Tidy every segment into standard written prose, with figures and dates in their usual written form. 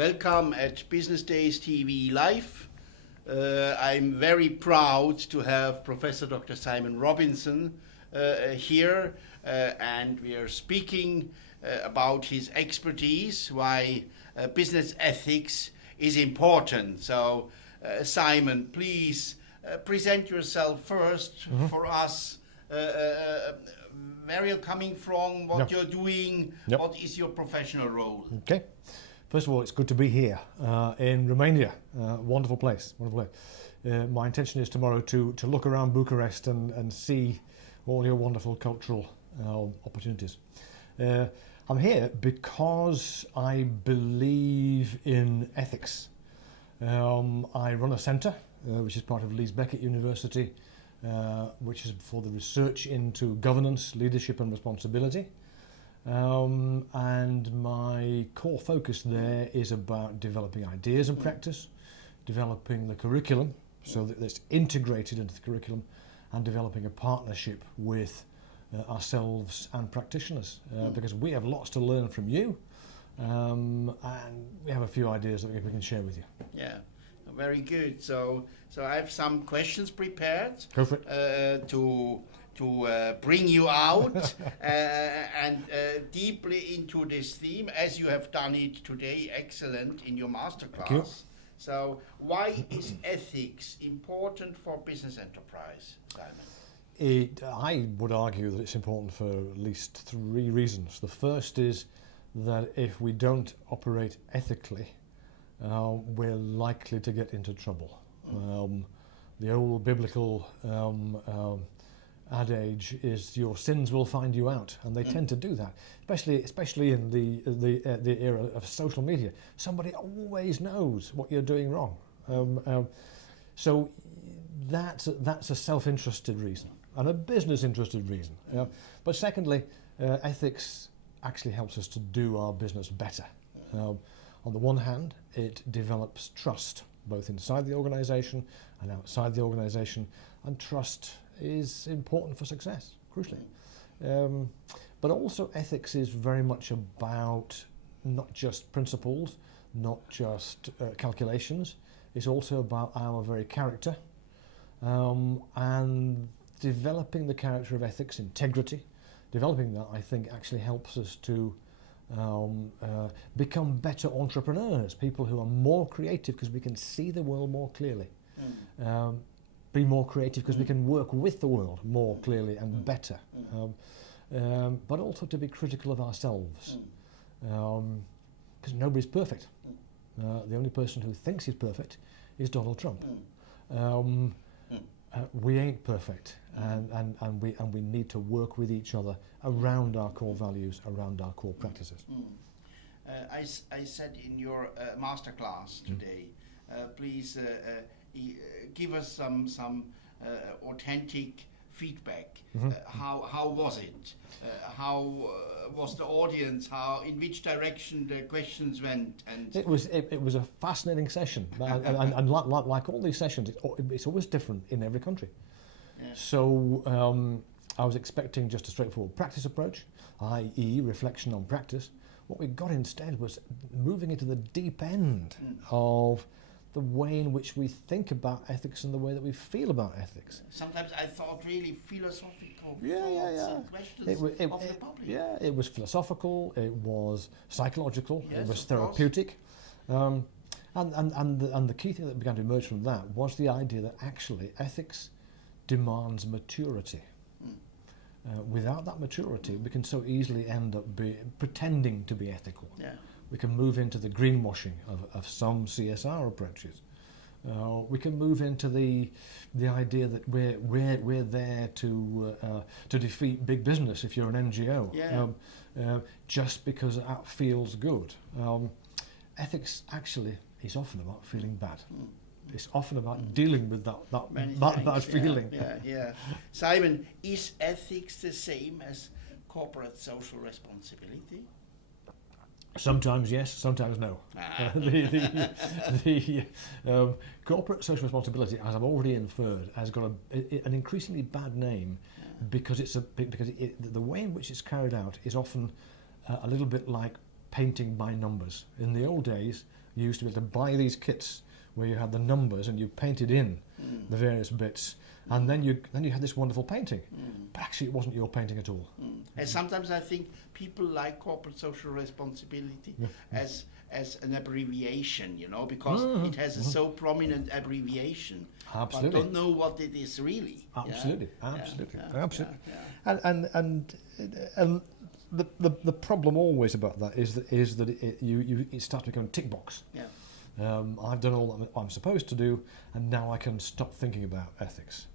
Welcome at Business Days TV Live. I'm very proud to have Professor Dr. Simon Robinson here, and we are speaking about his expertise, why business ethics is important. So, Simon, please present yourself first for us. Where you're coming from, what you're doing, what is your professional role? Okay. First of all, it's good to be here in Romania. Wonderful place, wonderful place. My intention is tomorrow to look around Bucharest and see all your wonderful cultural opportunities. I'm here because I believe in ethics. I run a centre, which is part of Leeds Beckett University, which is for the research into governance, leadership and responsibility. And my core focus there is about developing ideas and practice, developing the curriculum so that it's integrated into the curriculum, and developing a partnership with ourselves and practitioners, because we have lots to learn from you, and we have a few ideas that we can share with you. Yeah, very good. So I have some questions prepared. Go for it. To bring you out and deeply into this theme, as you have done it today, excellent in your masterclass. So why is ethics important for business enterprise, Simon? I would argue that it's important for at least three reasons. The first is that if we don't operate ethically, we're likely to get into trouble. The old biblical adage is your sins will find you out, and they tend to do that, especially in the era of social media. Somebody always knows what you're doing wrong. So that's a self-interested reason and a business-interested reason. But secondly, ethics actually helps us to do our business better. On the one hand, it develops trust, both inside the organisation and outside the organisation, and trust is important for success, crucially. But also ethics is very much about not just principles, not just calculations. It's also about our very character, and developing the character of ethics, integrity. Developing that, I think, actually helps us to become better entrepreneurs, people who are more creative because we can see the world more clearly. Be more creative because we can work with the world more clearly and better, but also to be critical of ourselves, because nobody's perfect. The only person who thinks he's perfect is Donald Trump. We ain't perfect, and we need to work with each other around our core values, around our core practices. I said in your masterclass today, please give us some authentic feedback. How was it? How was the audience? In which direction the questions went? And it was a fascinating session, and like all these sessions, it's always different in every country. So I was expecting just a straightforward practice approach, i.e. reflection on practice. What we got instead was moving into the deep end of the way in which we think about ethics and the way that we feel about ethics. Sometimes I thought really philosophical questions of the public. Yeah, it was philosophical, it was psychological, it was therapeutic. And the key thing that began to emerge from that was the idea that actually ethics demands maturity. Without that maturity, we can so easily end up pretending to be ethical. We can move into the greenwashing of some CSR approaches. We can move into the idea that we're there to defeat big business if you're an NGO, just because that feels good. Ethics actually is often about feeling bad. It's often about dealing with that bad feeling. Simon, is ethics the same as corporate social responsibility? Sometimes yes, sometimes no. The corporate social responsibility, as I've already inferred, has got an increasingly bad name because the way in which it's carried out is often a little bit like painting by numbers. In the old days, You used to be able to buy these kits where you had the numbers and you painted in the various bits, and then you had this wonderful painting. But actually, it wasn't your painting at all. And sometimes I think people like corporate social responsibility as an abbreviation, you know, because it has a so prominent abbreviation. Absolutely. But don't know what it is really. Absolutely, Yeah? absolutely, Yeah, absolutely. yeah, And the problem always about that is that it starts to become a tick box. yeah. I've done all that I'm supposed to do, and now I can stop thinking about ethics.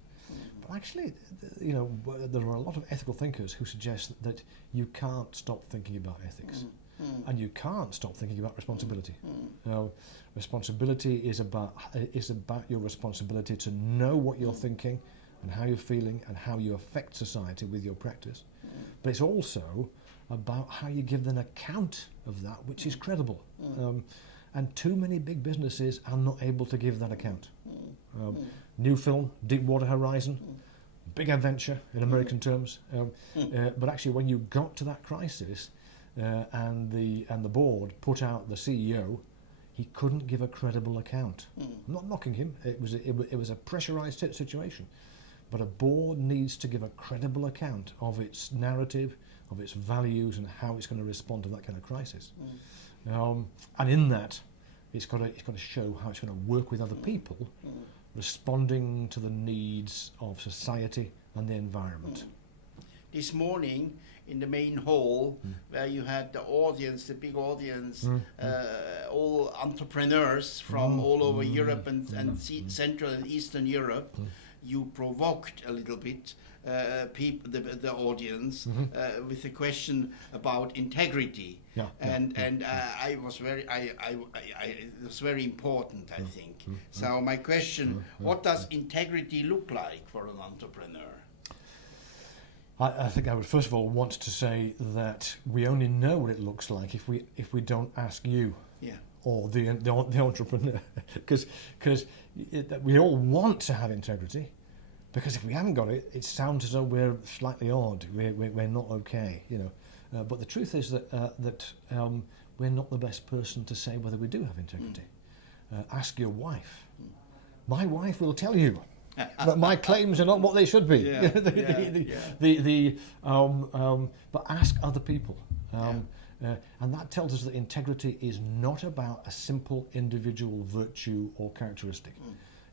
But actually, you know, there are a lot of ethical thinkers who suggest that you can't stop thinking about ethics, and you can't stop thinking about responsibility. Responsibility is about your responsibility to know what you're thinking, and how you're feeling, and how you affect society with your practice. But it's also about how you give an account of that, which is credible. And too many big businesses are not able to give that account. New film, Deepwater Horizon, big adventure in American terms. But actually, when you got to that crisis, and the board put out the CEO, he couldn't give a credible account. I'm not knocking him. It was a pressurized situation. But a board needs to give a credible account of its narrative, of its values, and how it's going to respond to that kind of crisis. And in that, it's got to show how it's going to work with other people, responding to the needs of society and the environment. This morning, in the main hall, where you had the audience, the big audience, all entrepreneurs from all over Europe and Central and Eastern Europe, you provoked a little bit the audience with a question about integrity, and it was very important, I think. So my question: what does integrity look like for an entrepreneur? I think I would first of all want to say that we only know what it looks like if we don't ask you. Or the entrepreneur, because we all want to have integrity. Because if we haven't got it, it sounds as though we're slightly odd. We're not okay, you know. But the truth is that we're not the best person to say whether we do have integrity. Ask your wife. My wife will tell you that my claims are not what they should be. But ask other people. And that tells us that integrity is not about a simple individual virtue or characteristic.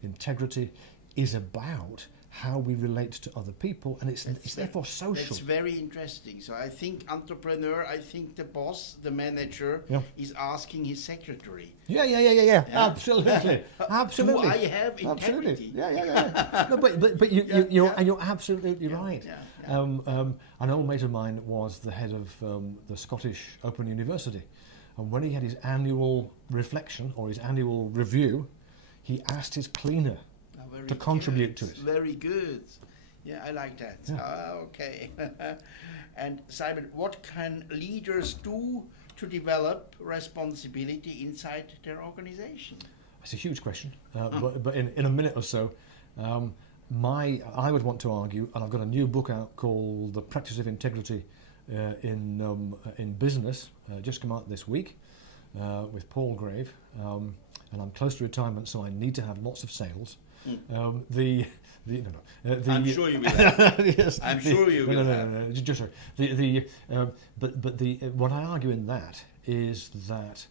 Integrity is about how we relate to other people, and it's therefore social. That's very interesting. So I think entrepreneur, I think the boss, the manager, is asking his secretary. Yeah. Absolutely. Do I have integrity? Absolutely. Yeah. No, but you're absolutely right. An old mate of mine was the head of the Scottish Open University, and when he had his annual reflection or his annual review, he asked his cleaner to contribute to it. Very good. Yeah, I like that. Okay. And Simon, what can leaders do to develop responsibility inside their organization? It's a huge question, but in a minute or so, I would want to argue, and I've got a new book out called The Practice of Integrity in Business, just come out this week with Paul Grave, and I'm close to retirement, so I need to have lots of sales. I'm sure you will. Yes, I'm sure you will. No. Just sorry. But what I argue in that is that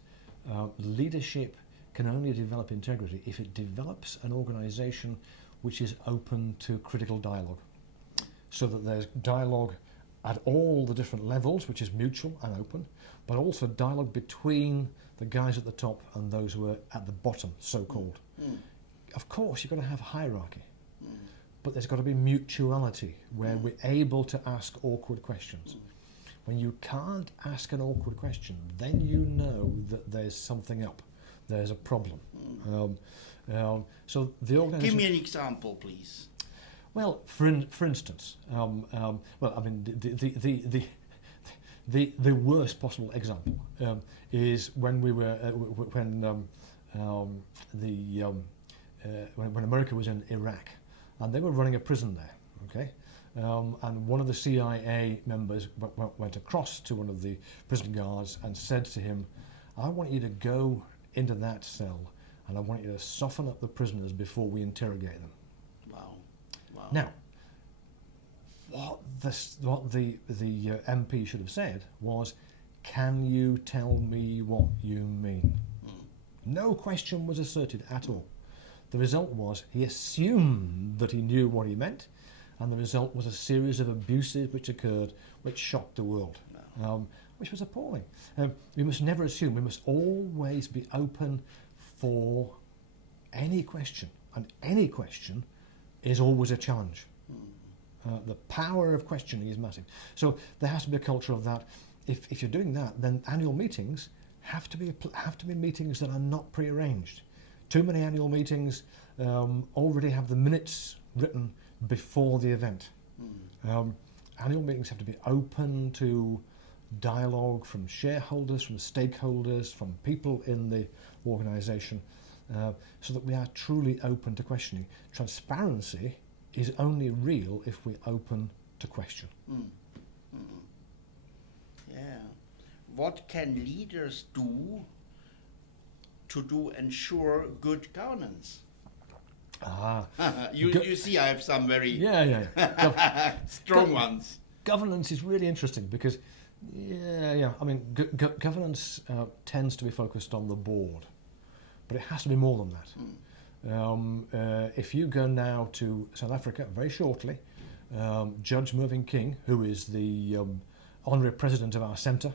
leadership can only develop integrity if it develops an organisation which is open to critical dialogue, so that there's dialogue at all the different levels, which is mutual and open, but also dialogue between the guys at the top and those who are at the bottom, so-called. Of course, you've got to have hierarchy, but there's got to be mutuality where we're able to ask awkward questions. When you can't ask an awkward question, then you know that there's something up, there's a problem. So the organisation... Give me an example, please. Well, for instance, well, I mean, the worst possible example is when we were when America was in Iraq, and they were running a prison there, okay? And one of the CIA members went across to one of the prison guards and said to him, "I want you to go into that cell, and I want you to soften up the prisoners before we interrogate them. Wow. Wow. Now, what the MP should have said was, can you tell me what you mean? No question was asserted at all. The result was he assumed that he knew what he meant, and the result was a series of abuses which occurred, which shocked the world, which was appalling. We must never assume. We must always be open for any question, and any question is always a challenge. The power of questioning is massive. So there has to be a culture of that. If you're doing that, then annual meetings have to be meetings that are not prearranged. Too many annual meetings already have the minutes written before the event. Annual meetings have to be open to dialogue from shareholders, from stakeholders, from people in the organisation, so that we are truly open to questioning. Transparency is only real if we're open to question. Yeah. What can leaders do to ensure good governance? You see, I have some very strong ones. Governance is really interesting because, I mean, governance tends to be focused on the board, but it has to be more than that. If you go now to South Africa very shortly, Judge Mervyn King, who is the honorary president of our centre,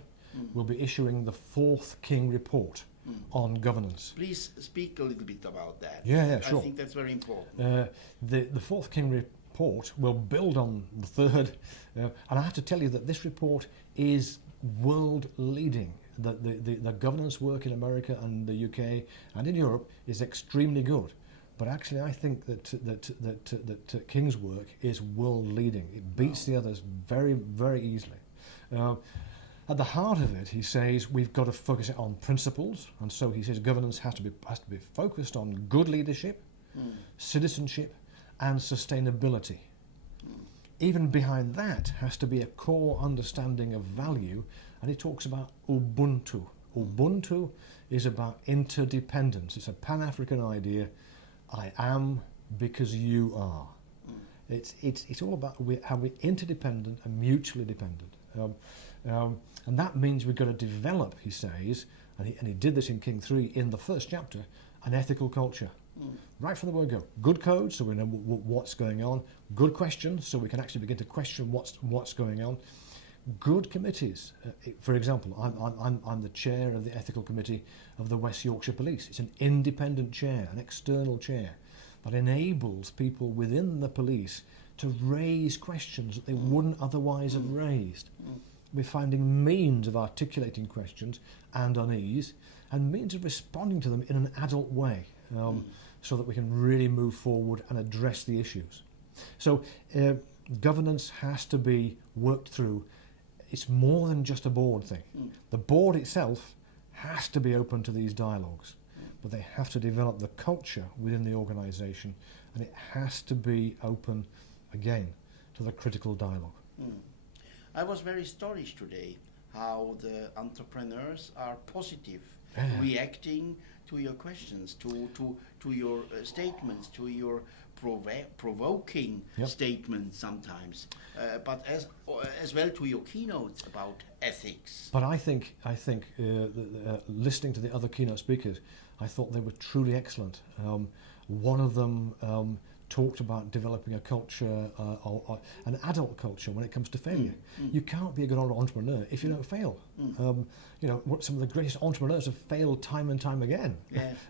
will be issuing the 4th King report on governance. Please speak a little bit about that. Yeah, sure. I think that's very important. The 4th King report will build on the 3rd, and I have to tell you that this report is world leading. The governance work in America and the UK and in Europe is extremely good. But actually, I think that King's work is world leading. It beats the others very, very easily. At the heart of it, he says we've got to focus it on principles, and so he says governance has to be focused on good leadership, citizenship, and sustainability. Even behind that has to be a core understanding of value, and he talks about Ubuntu. Ubuntu is about interdependence. It's a Pan-African idea. I am because you are. It's all about how we're interdependent and mutually dependent. And that means we've got to develop, he says, and he did this in King 3 in the first chapter, an ethical culture. Right from the word go. Good code, so we know what's going on. Good questions, so we can actually begin to question what's going on. Good committees. For example, I'm the chair of the ethical committee of the West Yorkshire Police. It's an independent chair, an external chair, that enables people within the police to raise questions that they wouldn't otherwise have raised. We're finding means of articulating questions and unease, and means of responding to them in an adult way, so that we can really move forward and address the issues. So governance has to be worked through. It's more than just a board thing. The board itself has to be open to these dialogues, but they have to develop the culture within the organisation, and it has to be open, again, to the critical dialogue. I was very astonished today how the entrepreneurs are positive, reacting to your questions, to your statements, to your provoking statements sometimes, but as well to your keynotes about ethics. But I think listening to the other keynote speakers, I thought they were truly excellent. One of them talked about developing a culture, an adult culture when it comes to failure. You can't be a good entrepreneur if you don't fail. Some of the greatest entrepreneurs have failed time and time again.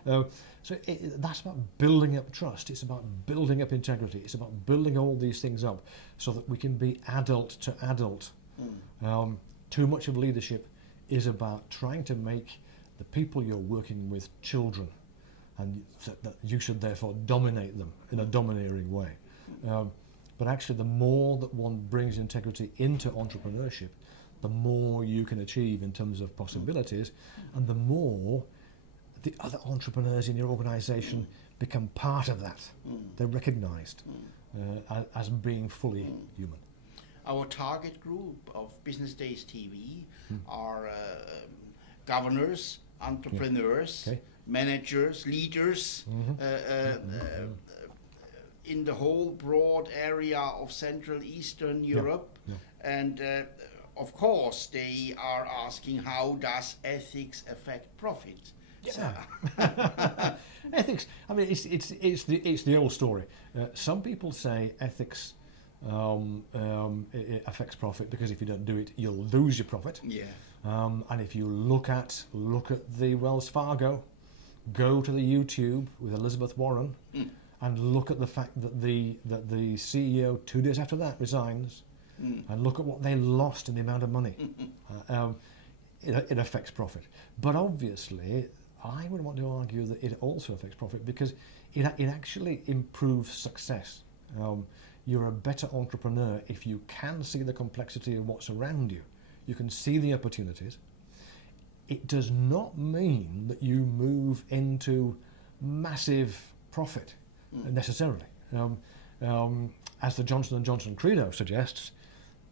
So that's about building up trust. It's about building up integrity. It's about building all these things up so that we can be adult to adult. Too much of leadership is about trying to make the people you're working with children, and that you should therefore dominate them in a domineering way. But actually, the more that one brings integrity into entrepreneurship, the more you can achieve in terms of possibilities, and the more the other entrepreneurs in your organisation become part of that. They're recognised as being fully human. Our target group of Business Days TV are governors, entrepreneurs, managers, leaders in the whole broad area of Central Eastern Europe. And of course, they are asking, how does ethics affect profit? Yeah. Ethics. I mean, it's the old story. Some people say ethics it affects profit because if you don't do it, you'll lose your profit. Yeah. And if you look at the Wells Fargo, go to the YouTube with Elizabeth Warren, and look at the fact that the CEO 2 days after that resigns, and look at what they lost in the amount of money. It affects profit. But obviously, I would want to argue that it also affects profit because it actually improves success. You're a better entrepreneur if you can see the complexity of what's around you. You can see the opportunities. It does not mean that you move into massive profit necessarily. As the Johnson & Johnson credo suggests,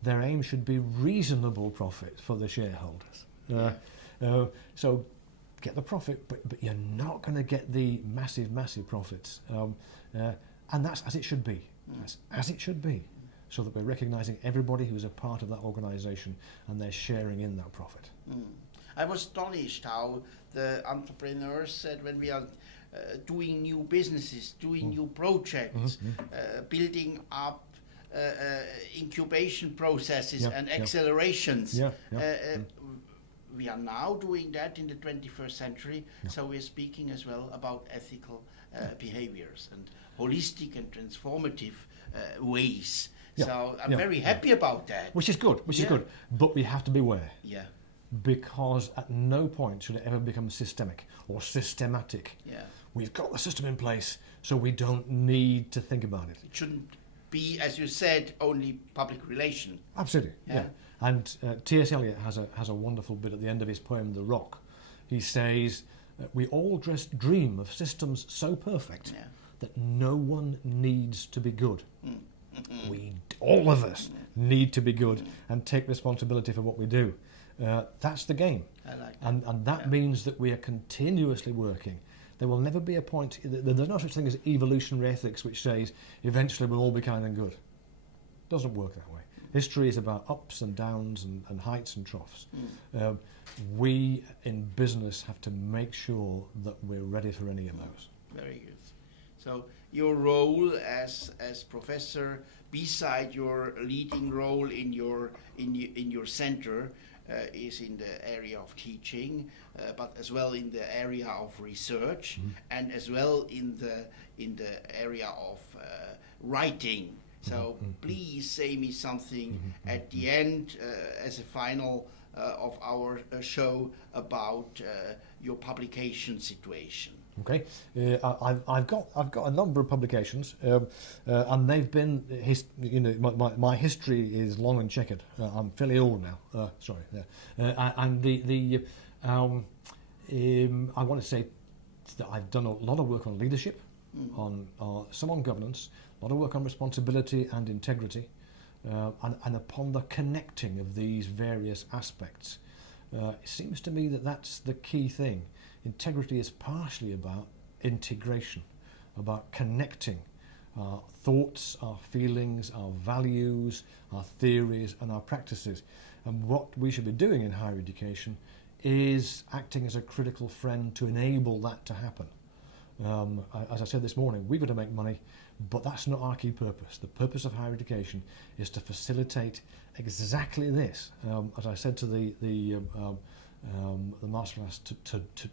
their aim should be reasonable profit for the shareholders. So get the profit, but you're not going to get the massive profits. And that's as it should be. That's as it should be. So that we're recognising everybody who's a part of that organisation and they're sharing in that profit. I was astonished how the entrepreneurs said when we are doing new businesses, doing new projects, building up incubation processes and accelerations. We are now doing that in the 21st century, so we're speaking as well about ethical behaviors and holistic and transformative ways. So I'm very happy about that. Which is good, is good. But we have to beware. Yeah. Because at no point should it ever become systemic or systematic. Yeah. We've got the system in place, so we don't need to think about it. It shouldn't be, as you said, only public relation. Absolutely, yeah. And T.S. Eliot has a wonderful bit at the end of his poem, The Rock. He says, we all just dream of systems so perfect that no one needs to be good. All of us need to be good and take responsibility for what we do. That's the game. I like that. And that means that we are continuously working. There will never be a point, there's no such thing as evolutionary ethics which says eventually we'll all be kind and good. It doesn't work that way. History is about ups and downs and heights and troughs. We in business have to make sure that we're ready for any of those. Very good. So your role as professor, beside your leading role in your center, is in the area of teaching, but as well in the area of research, and as well in the area of writing. So please say me something at the end as a final of our show about your publication situation. Okay, I've got a number of publications, and they've been my history is long and checkered. I'm fairly old now. And I want to say that I've done a lot of work on leadership, on some on governance, a lot of work on responsibility and integrity, and upon the connecting of these various aspects. It seems to me that that's the key thing. Integrity is partially about integration, about connecting our thoughts, our feelings, our values, our theories and our practices. And what we should be doing in higher education is acting as a critical friend to enable that to happen. As I said this morning, we've got to make money, but that's not our key purpose. The purpose of higher education is to facilitate exactly this. As I said to the masterclass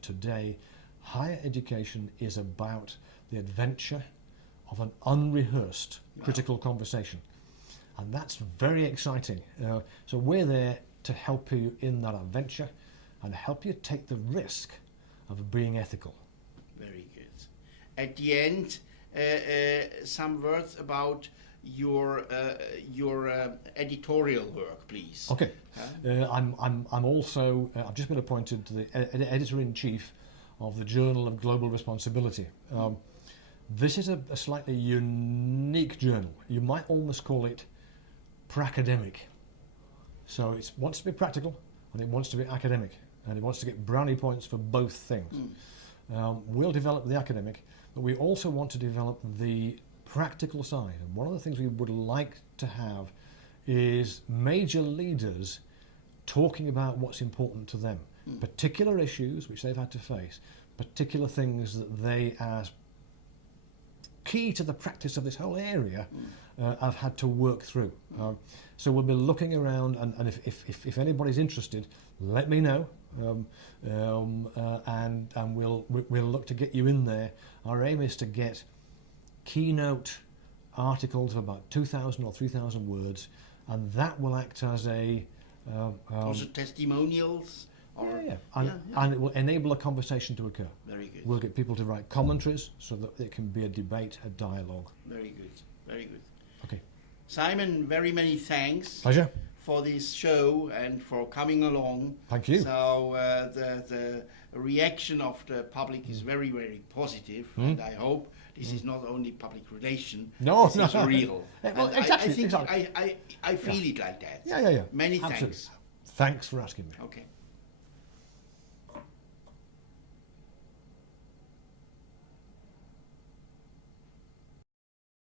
today, higher education is about the adventure of an unrehearsed critical conversation, and that's very exciting. So we're there to help you in that adventure and help you take the risk of being ethical. Very good. At the end, some words about your editorial work, please. Okay. I'm also I've just been appointed to the editor-in-chief of the Journal of Global Responsibility. This is a slightly unique journal. You might almost call it pra-academic. So it wants to be practical and it wants to be academic, and it wants to get brownie points for both things. We'll develop the academic, but we also want to develop the practical side. And one of the things we would like to have is major leaders talking about what's important to them, particular issues which they've had to face, particular things that they, as key to the practice of this whole area, have had to work through. So we'll be looking around, and if anybody's interested, let me know, and we'll look to get you in there. Our aim is to get keynote articles of about 2,000 or 3,000 words, and that will act as a also testimonials. Or, and it will enable a conversation to occur. Very good. We'll get people to write commentaries so that it can be a debate, a dialogue. Very good. Very good. Okay. Simon, very many thanks. Pleasure. For this show and for coming along. Thank you. So the reaction of the public is very, very positive, and I hope this is not only public relation. This is real. Well, exactly. I feel it like that. Yeah. Many Absolutely. thanks. Thanks for asking me. Okay.